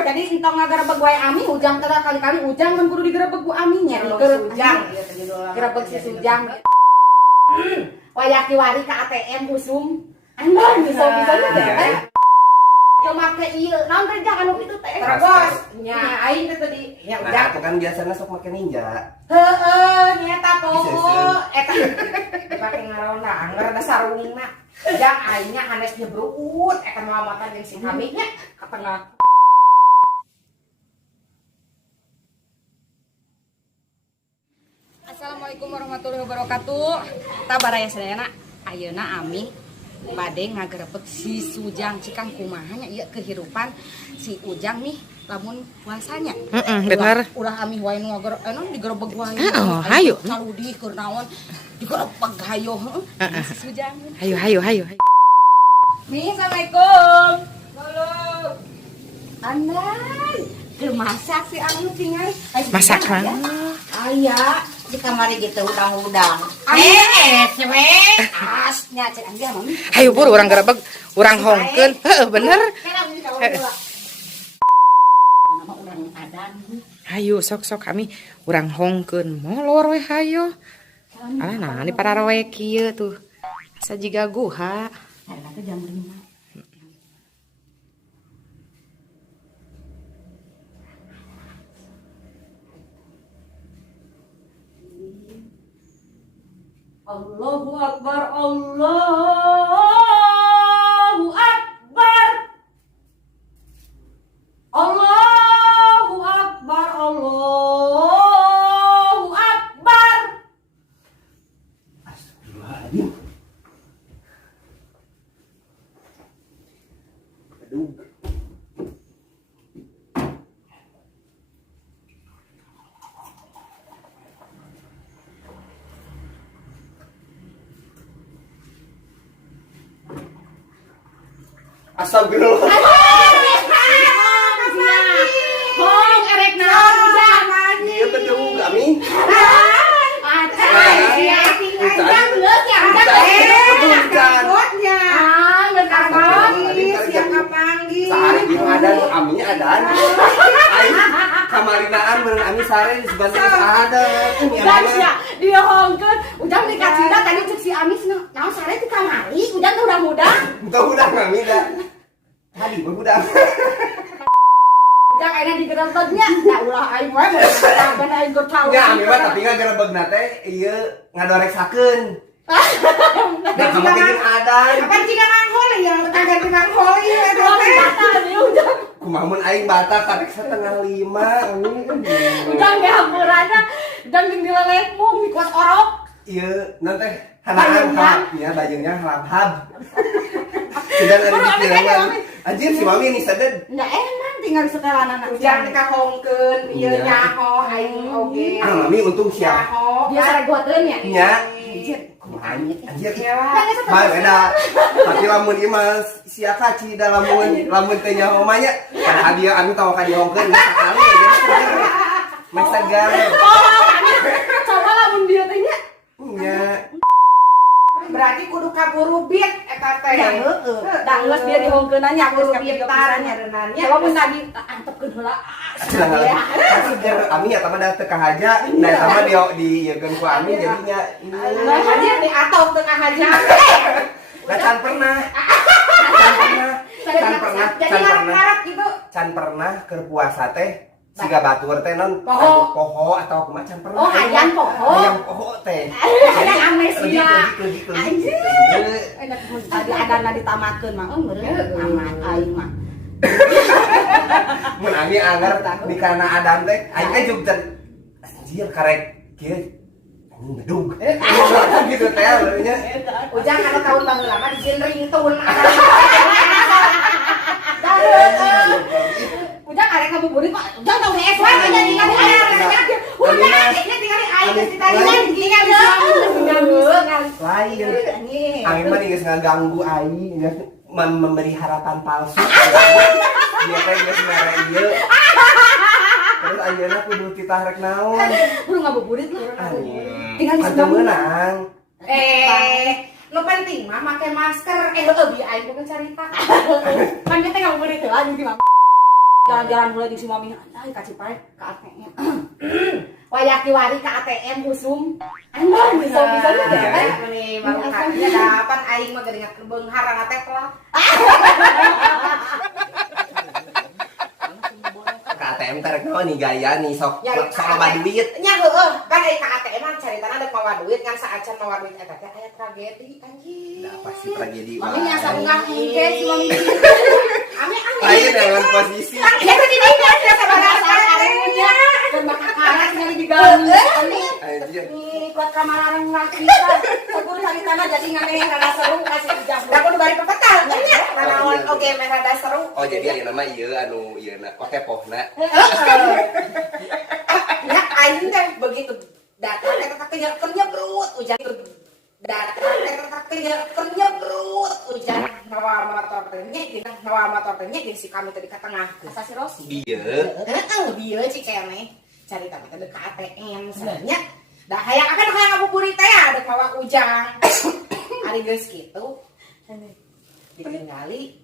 Jadi entong ngagerebeg wae Ami ujang teh kali-kali ujang kan kudu digerebeg ku Ami nya. Ujang Gerebeg si Sujang. Wayaki wari ka ATM usum. Anjing bisa-bisa teh. Yo make ieu, naon teh jangan anu kitu teh. Terus nya aing teh tadi nya Nah, ujang. itu kan biasanya sok make ninja. Heeh, nyata poho Bisa. eta dipake ngaronda anger da sarungna. Ujang aingnya hanes nyebrut eta mamatan jeung si kami nya ka tengah. Assalamualaikum warahmatullahi wabarakatuh. Tabaraya sadayana ayeuna Ami bade ngagerebeg si Sujang cikang kumaha nya ieu kehirupan si Ujang nih lamun puasanya. Bener. Ulah Ami wae nu digerebeg wae. Hayu. Kaludi keur naon digerebeg hayo heuh. Si Sujang. Hayu. Nih, assalamualaikum. Halo. Anai, keur masak si anu tinggal. Masak kan? Aya di kamari gitu udang-udang. Cewe. Asnya cek angge mami. Hayu buru urang gerebeg, urang hongkeun. Heeh, bener. Nama urang adan. Hayu sok kami urang hongkeun molor we hayu. Alah nah ini para roe kieu tuh. Sajiga guha. Karena teh jam 5. Allahu Akbar, Allahu Akbar. Allahu Akbar, Allahu Akbar. Astagfirullahaladzim. Aduh. Astagfirullah. Hong erek naon ujang. Iya bedung kami. Sehari di adan, aminnya adan. Aing kamarinaan bareng ami sare di sebanting ada. Ujang sia dia hongkeun ujang dikacida tadi cek si Amis naon sare ti kamari ujang teh udah Udah kami dah. Tadi udah. ujang ayeuna digerebegnya da ulah aing wae mun aing keur tahu. Ya ami mah tapi ngagerebegna teh ieu ngadoreksakeun. Da kamu bikin adan. Apa jika manghol ya kagak di manghol ieu eta teh. Kumaha mun aing batak karek 4:30 ami. Ujang ge hampuranna ujang jeung dilelehmung mikos orok. Ieu non teh hanaan ya bajeungnya halab-hab. Sudah ada di kirawan. Anjir si mami ini saded. Nda enak tinggal setelanana Ujang teh kahongkeun ieu nyaho aing oge. Ah mami untung siap. Nyaho. biasa reguakeun nya. Nya. Anjir. Anjir. Ya. Bae beda. Tapi lamun ieu mah sia kaci da lamun teh nyaho mah nya. Padahal dia anu tahu ka dihongkeun sakali aja. Mek segar. Coba lamun dia teh nya. Nya. Berarti kudu kaburu bit eta teh. Ya heueuh. Da geus dia dihongkeunna nya geus Kaburu ka bit video tar pisannya. nyareunannya. Coba mun tadi antepkeun heula. Tapi biar ami ya tama da teu kahaja, da tama di yegeun ku ami jadinya Nah, dia di atau tengah aja. da can pernah. Jadi ngarep-ngarep gitu. Can pernah keur puasa teh siga batur teh non poho atau kumaha can pernah. Oh, hayang poho. Hayang poho teh. Hayang amnesia. Anjir. Enak mun tadi adana ditamakeun mah meureun aman aing mah. Mun ami anger di kana adan teh aing teh jeung anjir karek kieu anjing bedug. Gitu teh benernya. Ujang ada tahun baheula mah dijieun ringtone. Ujang arek ngabuburit kok. Ujang tau es wae aja tinggal di air sakit. Udah tinggal di air geus ditarian tinggal deung. Lain. Aing mah geus ngaganggu aing geus memberi harapan palsu. Dia teh geus mere ieu. Terus ayeuna kudu titah rek naon? Kudu ngabuburit lah. Tinggal di sana menang. Nu penting mah make masker. Heueuh bi aing bukan carita. Kan dia teh ngabuburit heula jeung di jalan-jalan mulai di si mami ay kasih pae ke ATM. Wayak diwari ke ATM husum. Anjay bisa juga Ya, teh. ini baru kalinya dapat aing mah geringat beungharang teh lah. Ke ATM tarik naon nih gaya nih sok Ya, sok loba duit. Nya heueuh, kan ai ke ATM mah caritana ada mawa duit kan saacan mawa duit eta teh aya tragedi anjing. Nah, pasti tragedi mah. Mami asa enggak engke si mami. Ame Lain dengan posisi. Ya tadi dia nya sabaraha Arenya dan bakal karas nyari di dalam. Anjir. Ih, kuat kamaran kita. Sakur hari tanah jadi nganeh rada seru kasih ujang. da kudu bari pepetal nya. Nanaon oge meh rada seru. Oh jadi aya nama ieu anu ieu na oke pohna. Ya aing teh begitu datang eta teh kerja brut ujan datang eta teh kerja brut ujan nawa motor teh nya si kami tadi ka tengah Asa si Rosi. Ieu. bieu cik keneh carita teh deuk ka ATM sebenarnya dah hayang akan hayang ngabuburit teh ada mawa ujang ari geus kitu ditinggali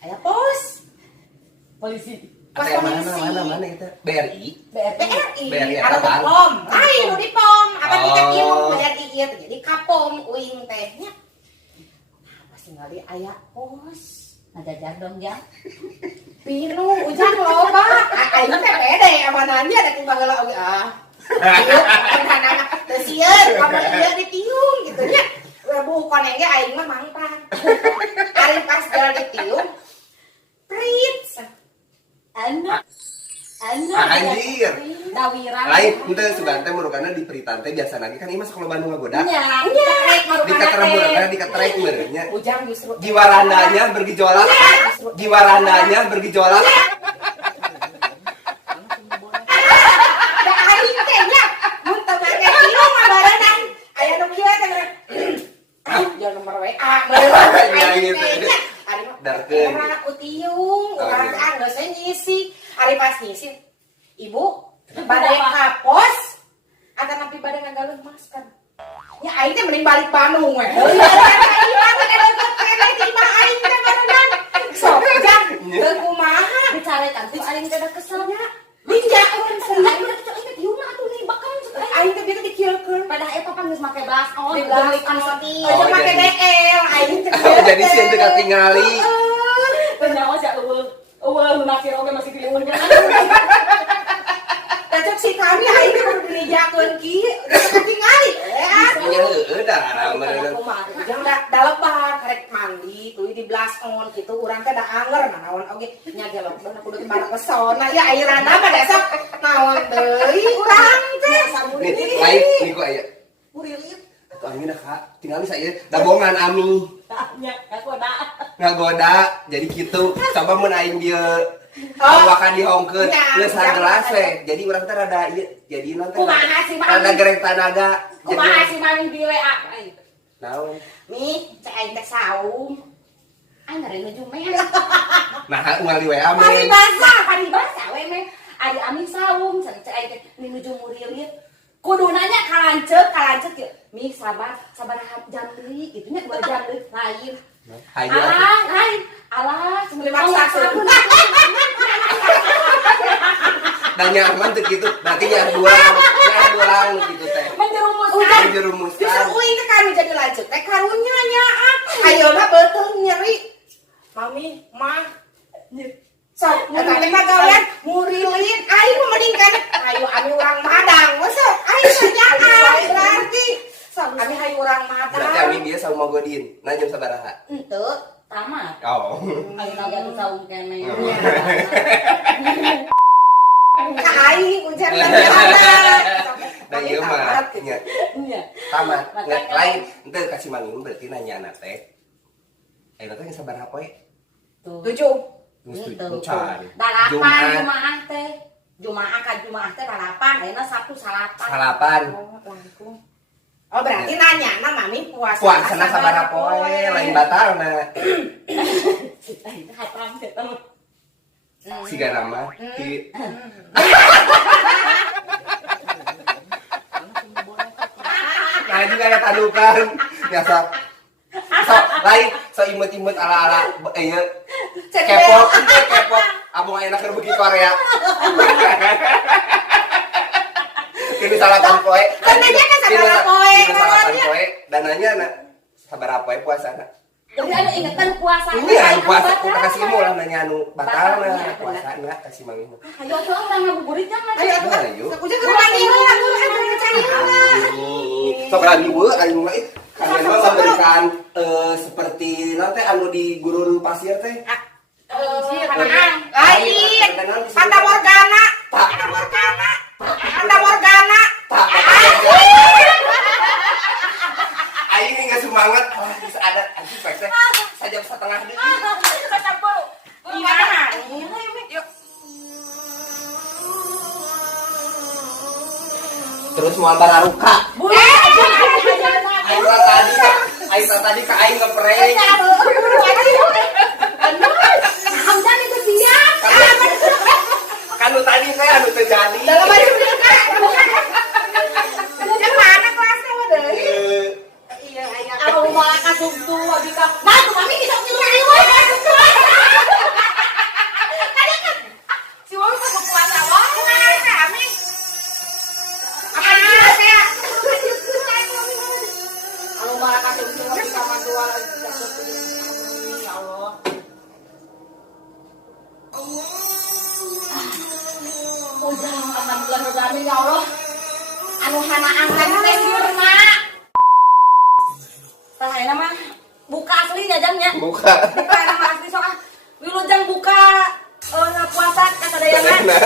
aya pos polisi ATM mana itu? BRI. BRI ya, ada apaan? pom lain nu di pom apa tingkat Oh. ilmu BRI ieu teh jadi kapom uing tehnya pas tinggali aya pos Ngajajar dong ya. pilu ujang loba aing teh pede amanannya ada timbang heula oge ieu anak-anak teu sieun kamu ieu ditiung gitu nya rebu koneng ge aing mah mangpang ari pas jalan ditiung prit Anak. Anjir. Dawira. Lain henteu sugan teh murugana di peritan teh biasa lagi kan ieu mah sekolah Bandung ngagoda. Nya. Di keteremburana di ketrek beurnya. ujang justru Jiwa randanya bergejolak. Jiwa randanya bergejolak. da aing teh nya mun teu make tiung ngabarenan aya nu kieu teh jangan nomor WA Ya, gitu. ari mah Darkeun. orang aku tiung orang teh geus ngisi ari pas ngisi ibu badai kapos atau napi badai ngagaluh masker ya aing teh mending balik Bandung we aing teh barengan sok jang teu kumaha Dicarekan tuh aing teh da keselnya. Linja urang senang Ini tiuna atuh nih bakal aing teh bieu dikieukeun padahal eta pan geus make blas on. di belas aja make jadi- DL aing teh Oh, jadi sieun teu katingali. Penyawa sia eueuh nakir oge masih diunggah. Cocok si kami aing teh kudu dilijakeun kieu ketingali Iya heueuh dah rameun. Ujang da lebar karek mandi tuh di belas on gitu urang teh da anger naon oge nya ge lockdown kudu tibara kesona ya airana mah desok naon deui urang teh Nih, lain nih kok aya. murilit Atuh Amina Kak, tinggal saya dabongan Ami. Nya aku da. Ngagoda jadi gitu. Coba mun aing dieu awakan dihongkeun Ya, geus jangan gelas ada. we. Jadi urang teh rada ieu jadi nanti Kumaha sih, Mang? rada gereng tanaga. Kumaha si mami di WA. Naon? nih cek aing teh saum Aing ngareuna Jume. Nah, ngali we ame. Paribasa we meh. Ari amin saum cek aing teh nuju murilit. Kudu nanya kalanceuk ya. Mi sabar jam deui kitu nya 2 jam deui lain. Hayu atuh. Lain. Alah, Dimaksa, Sun. Da nyaman teh kitu. Berarti nyar dulang kitu teh. menjerumus. Menjerumuskan. justru uing teh kanu jadi lanjut teh karunya nya ayeuna beuteung nyeri mami mah sok eta teh kagawean murilit aing mah mending kan ayo ami urang madang sok aing kerjaan berarti sok ami hayu urang Berarti madang Ami biasa mau godin. Nah jam sabaraha? Henteu, tamat. Oh. Ayo naga saung kene. ka aing ujar dan Da ieu mah nya Iya. tamat. Nggak lain henteu kasih manggung berarti nanya teh. Ayeuna teh sabaraha poe? Tuh. 7 Geus Gitu. can. Dalapan Jumaah teh. Jumaah teh dalapan, ayeuna Sabtu salapan. Salapan. oh berarti nanya mami puasa Puasana sabaraha poe? Lain batalna. Kita itu hatam kita. Siga nama di Nah juga ya tadukan biasa so lain so imut-imut ala-ala ieu K-pop ente K-pop Abang enak begitu Korea. Ini salapan poe. Dananya kan sabaraha poe, Salapan poe. Dananya anak sabaraha poe puasana. Jadi ada ingatan puasa. Ini anu puasa kita kasih mau lah nanya anu batal na puasana kasih mang ini. Ayo tuh orang ngabuburit jangan. Ayo atuh. Ayo. Ujang ke rumah ieu aku cari heula. Sok lagi we anu mah kalian mah memberikan seperti nanti anu di gurun pasir teh. Lain. Fata Morgana. Fata Morgana. Fata Morgana. Aing nggak semangat, bisa ada anjing pek teh. Sajam setengah deui. Gimana? Yuk. Terus mau bararuka. Aing tadi ka aing ngeprank. Kan lu tadi saya anu terjadi. Dalam baju mereka. Yang mana kelasnya mah deui? Iya, aya. Aku malah kasungtu abi ka. Nah, tuh mami bisa ngirang we. Si Wawi mah puasa wae kami. Apa dia teh? Aku malah kasungtu abi ka mandua ya Allah. Ujang alhamdulillah rabbil ya Allah. Anu hanaan tadi teh sirna. Tah ayeuna mah buka asli jajangnya. Buka. Buka nama asli soal wilujeng buka puasa kata dayana.